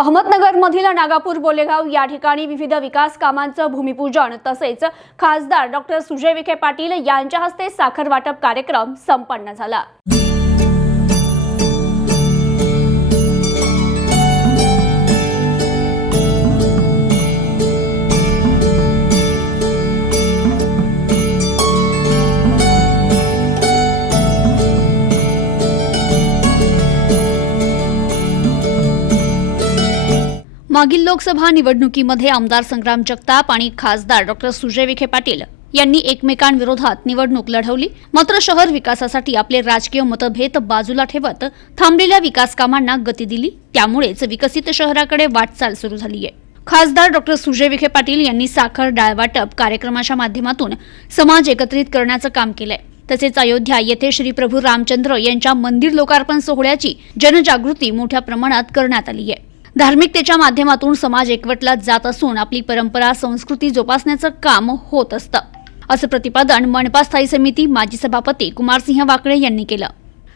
अहमदनगरमधील नागापूर बोलेगाव या ठिकाणी विविध विकास कामांचं भूमिपूजन तसेच खासदार डॉक्टर सुजय विखे पाटील यांच्या हस्ते साखर वाटप कार्यक्रम संपन्न झाला. मागील लोकसभा निवडणुकीमध्ये आमदार संग्राम जगताप आणि खासदार डॉक्टर सुजय विखे पाटील यांनी एकमेकांविरोधात निवडणूक लढवली. मात्र शहर विकासासाठी आपले राजकीय मतभेद बाजूला ठेवत थांबलेल्या विकास कामांना गती दिली. त्यामुळेच विकसित शहराकडे वाटचाल सुरू झाली आहे खासदार डॉक्टर सुजय विखे पाटील यांनी साखर डाळ वाटप कार्यक्रमाच्या माध्यमातून समाज एकत्रित करण्याचं काम केलंय. तसेच अयोध्या येथे श्री प्रभू रामचंद्र यांच्या मंदिर लोकार्पण सोहळ्याची जनजागृती मोठ्या प्रमाणात करण्यात आली आहे धार्मिकतेच्या माध्यमातून समाज एकवटला जात असून आपली परंपरा संस्कृती जोपासण्याचं काम होत असतं. असं प्रतिपादन मनपा स्थायी समिती माजी सभापती कुमारसिंह वाकळे यांनी केलं.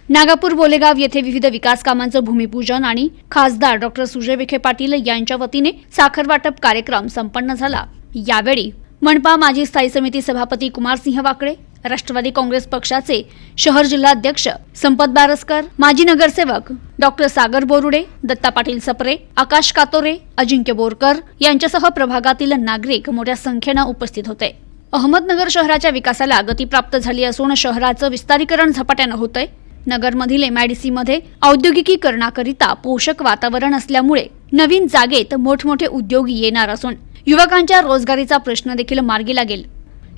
नागापूर बोलेगाव येथे विविध विकास कामांचं भूमिपूजन आणि खासदार डॉक्टर सुजय विखे पाटील यांच्या वतीने साखर वाटप कार्यक्रम संपन्न झाला. यावेळी मनपा माजी स्थायी समिती सभापती कुमारसिंह वाकळे राष्ट्रवादी काँग्रेस पक्षाचे शहर जिल्हाध्यक्ष संपत बारसकर माजी नगरसेवक डॉक्टर सागर बोरुडे दत्ता पाटील सपरे आकाश कातोरे अजिंक्य बोरकर यांच्यासह प्रभागातील नागरिक मोठ्या संख्येनं उपस्थित होते. अहमदनगर शहराच्या विकासाला गती प्राप्त झाली असून शहराचं विस्तारीकरण झपाट्यानं होतंय. नगरमधील एमआयडीसीमध्ये औद्योगिकीकरणाकरिता पोषक वातावरण असल्यामुळे नवीन जागेत मोठमोठे उद्योग येणार असून युवकांच्या रोजगारीचा प्रश्न देखील मार्गी लागेल.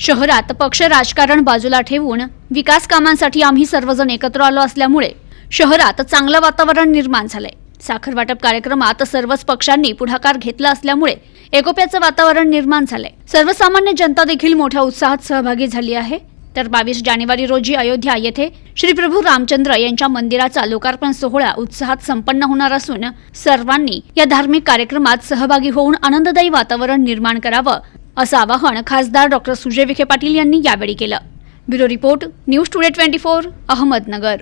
शहरात पक्ष राजकारण बाजूला ठेवून विकास कामांसाठी आम्ही सर्वजण एकत्र आलो असल्यामुळे शहरात चांगलं वातावरण निर्माण झालंय. साखर वाटप कार्यक्रमात सर्वच पक्षांनी पुढाकार घेतला असल्यामुळे एकोप्याचं वातावरण निर्माण झालंय. सर्वसामान्य जनता देखील मोठ्या उत्साहात सहभागी झाली आहे. तर बावीस जानेवारी रोजी अयोध्या येथे श्री प्रभू रामचंद्र यांच्या मंदिराचा लोकार्पण सोहळा उत्साहात संपन्न होणार असून सर्वांनी या धार्मिक कार्यक्रमात सहभागी होऊन आनंददायी वातावरण निर्माण करावं असं आवाहन खासदार डॉक्टर सुजय विखे पाटील यांनी यावेळी केलं. Bureau report news today twenty four Ahmednagar.